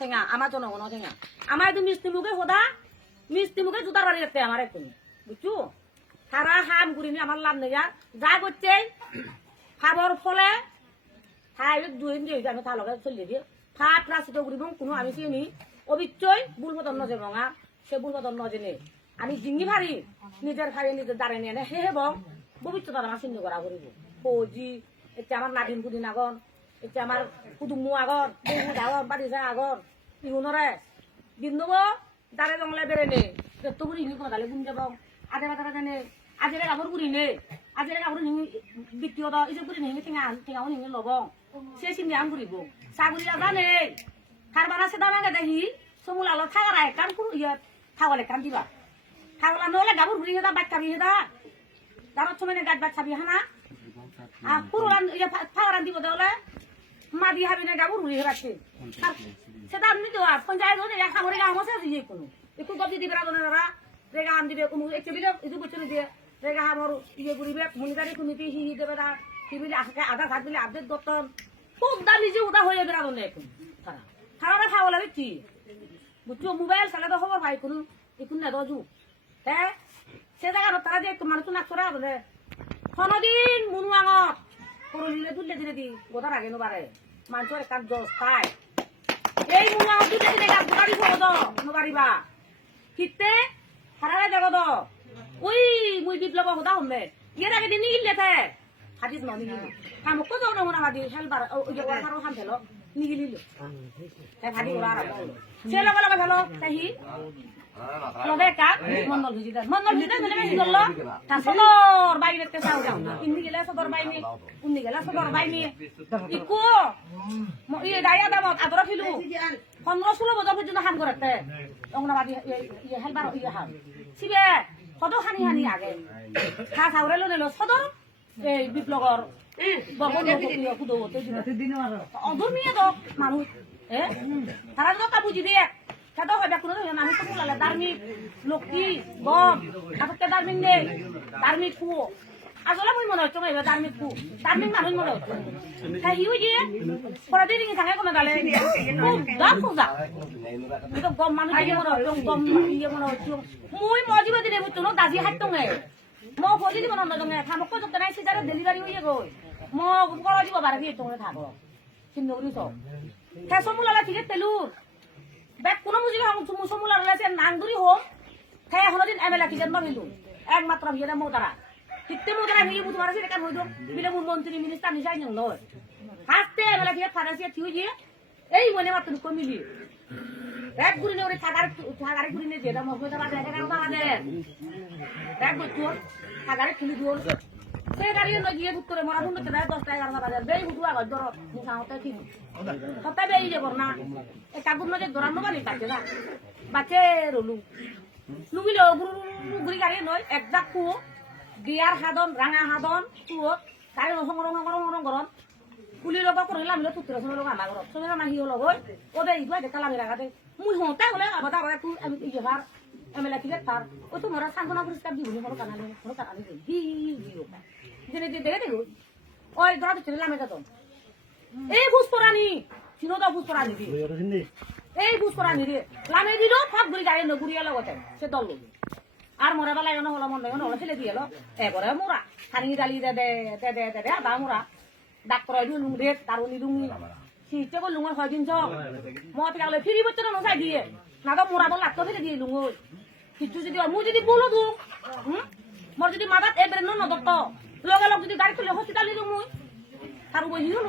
ঠেঙা আমার জনগণ ঠেঙা আমার একদম মিষ্টি মুখে হোদা মিষ্টি মুখে জুতার বাড়ি রাখতে আমার একদম বুঝছো সারা হাম ঘুরিনি আমার লাভ নেই যা করছে খাবার ফলে খাই দুই দিন দিয়ে আমি তার লগে চলিয়ে দিয়ে ফাট রাশিত ঘুরিব কোনো আমি চিনি অবিচয় বুলবদন নজে রঙা সে বুলবদন নজেনে আমি জিঙ্গি ভারি নিজের খাই নিজের দাঁড়ে নিয়ে হে হেব ভবিষ্যৎ আমার চিহ্ন করা করিব ফৌজি এতিয়া আমার নাদিন কুদিন আগন এতিয়া আমার কুদুমু আগন আগন বাড়িজা আগন ইহুনরে দিন দেব দাঁড়ে জংলে বেড়ে নে তো বুড়ি হিনি কোথালে গুম যাব আধে বাতারা জানে আজের কাপড় বুড়ি নে আজের কাপড় হিঙি ব্যক্তিগত ইসব বুড়ি হিঙি ঠেঙা ঠেঙাও হিঙি লব সে চিনি আম ঘুরিব চাগুড়িয়া জানে কারবারা সেটা মাগে দেখি সমুল আলো থাকারা কান কোনো ইয়ে থাকলে কান দিবা থাকলা নহলে গাবুর ঘুরি হেদা বাচ্চাবি হেদা দাঁড়ার সময় গাছ বাচ্চাবি হানা আর পুরোলান ইয়ে থাকারান দিব দেওলে মাদি হাবি না গাবুর ঘুরি হেরাচ্ছে সেটা আপনি দেওয়া পঞ্চায়েত হলে খাবরে গাম আছে যে কোনো একটু গদি দিবে রাজনেরা রেগা আম দিবে কোনো একটু দিলে ইদু বছর দিয়ে রেগা আমার ইয়ে ঘুরিবে মুনিগাড়ি কমিটি হি দেবে না টিভিলে আধা ঘাট দিলে আধেক দত্তন খুব দা নিজে উদা হয়ে যাবে রাজনে এখন তারা খাওয়া খাওয়া লাগে কি বুঝছো মোবাইল চালে তো খবর ভাই কোনো একটু না দজু হ্যাঁ সে জায়গা তারা যে একটু মানুষ নাক করে আসবে কোনদিন মুনু আঙত করলিলে দুলে দিলে দি গোদার আগে নোবারে মানুষের কাজ দশ খায় এই মুনু আঙত দুলে দিলে গাছ গোদারি খবর নোবারিবা কিতে হারারে জগদ ওই মুই বিপ্লব হোদা হমে ইয়ের আগে দিন নিগিলে থে হাদিস ন নিগিলি কামক তো যাও না হাদি হেলবার ওই যে ওরা খারো খান ফেলো নিগিলিলো তাই ভাদি ওরা আর সে লগে লগে ফেলো তাই লগে কাক মন্ডল ভিজিদার মিলে বেশি গেল তা সদর বাইরে তে যাও যাও ইন্দি গেলে সদর বাইনি উন্নি গেলে সদর বাইনি ইকো ইয়ে দায়া দামত আদর ফিলু 15-16 বছর পর্যন্ত হাম করতে অঙ্গনাবাদী ইয়ে হেলবার ইয়ে হাম সিবে কত হানি হানি আগে খা খাওরে লনেলো সদর এই বিপ্লবর বগন কুদো দিন অধর্মীয় তো মানুষ তারা কথা বুঝি দিয়ে সেটা হয় কোনো মানুষ তো বলালে ধার্মিক লক্ষ্মী গম তাকে ধার্মিক নেই ধার্মিক কু আসলে মই মনে হচ্ছে ধার্মিক কু ধার্মিক মানুষ মনে হচ্ছে তাই হিউ যে পরাদিন থাকে কোনো গালে খুব পূজা গম মানুষ মনে হচ্ছে গম ইয়ে মনে হচ্ছে মই মজিবা দিলে বুঝছো না দাজি হাত টঙে মই ফজি দিব না টঙে খামক যত নাই সিজারে ডেলিভারি হয়ে গই মই করা দিব বারে দিয়ে টঙে থাকো চিন্তা করি তো হ্যাঁ সমুলালা ঠিক তেলুর ব্যাগ কোনো বুঝিলে সমুলার আছে নাংদুরি হোক হ্যাঁ হলদিন এমএলএ ঠিক নমিলু একমাত্র ভিয়ে মোদারা কিত্তে মোদারা ভিয়ে বুঝ মারা সেটা হইতো বিলে মন্ত্রী মিনিস্টার নিশাই নয় হাসতে এমএলএ ঠিক ফারাসিয়া ঠিক হইয়ে এই মনে মাত্র কমিলি এক গুড়ি নে ওরে থাগারে গুড়ি নে যেটা মগজা বাজে এটা কারণ বাজে এক বছর থাগারে খুলি দিও সে গাড়ি ন গিয়ে উত্তরে মরা শুনতে দেয় 10-11 বাজে বেই বুঝু আগত ধর মুখাতে ঠিক সপ্তাহে বেই যাব না এই কাগুর নজে দরানো বানি তাকে না বাচ্চে রলু লুগিলো গুড়ি গাড়ি নয় একজাক কু দিয়ার হাদন রাঙা হাদন কুয়ত গাড়ি সংরং গরম পুলির লগা করলাম লে তুতরা সঙ্গে লগা আমার ঘর সঙ্গে না হিও লগ ওদে ইদুয়া দেখালাম রাগাতে মুই হতে হলে আবাদা করে তুই আমি ইয়ে ভার এমএলএ ঠিক তার ও তো মোরা সান্তনা পুরস্কার দিবি হলো কানালে হি জেনে দেখে দেখো ওই ধরা তো চলে তো এই ভুসপরানি চিনোদা ভুসপরানি দি এই ভুসপরানি রে লামে দিল সব গুলি গাড়ি নগুরিয়া লগতে সে দল লই আর মোরা বেলা এনো হলো মন হলো ছেলে দিয়ে এলো এবারে মোরা খানি ডালি দে আদা মোরা ডাক্তার লুং রে তার নিলুঙ্গি সিটে বল লুঙ্গর 6 দিন সব মত গেলে ফিরি বচ্চা না নসাই দিয়ে না তো মোরা বল লাগতো ফেলে দিয়ে লুঙ্গ কিছু যদি মু যদি বলো দু মোর যদি মাদাত এবারে ন দত্ত লগে লগ যদি গাড়ি খুলে হসপিটাল নিলুম মুই তার বই হিলো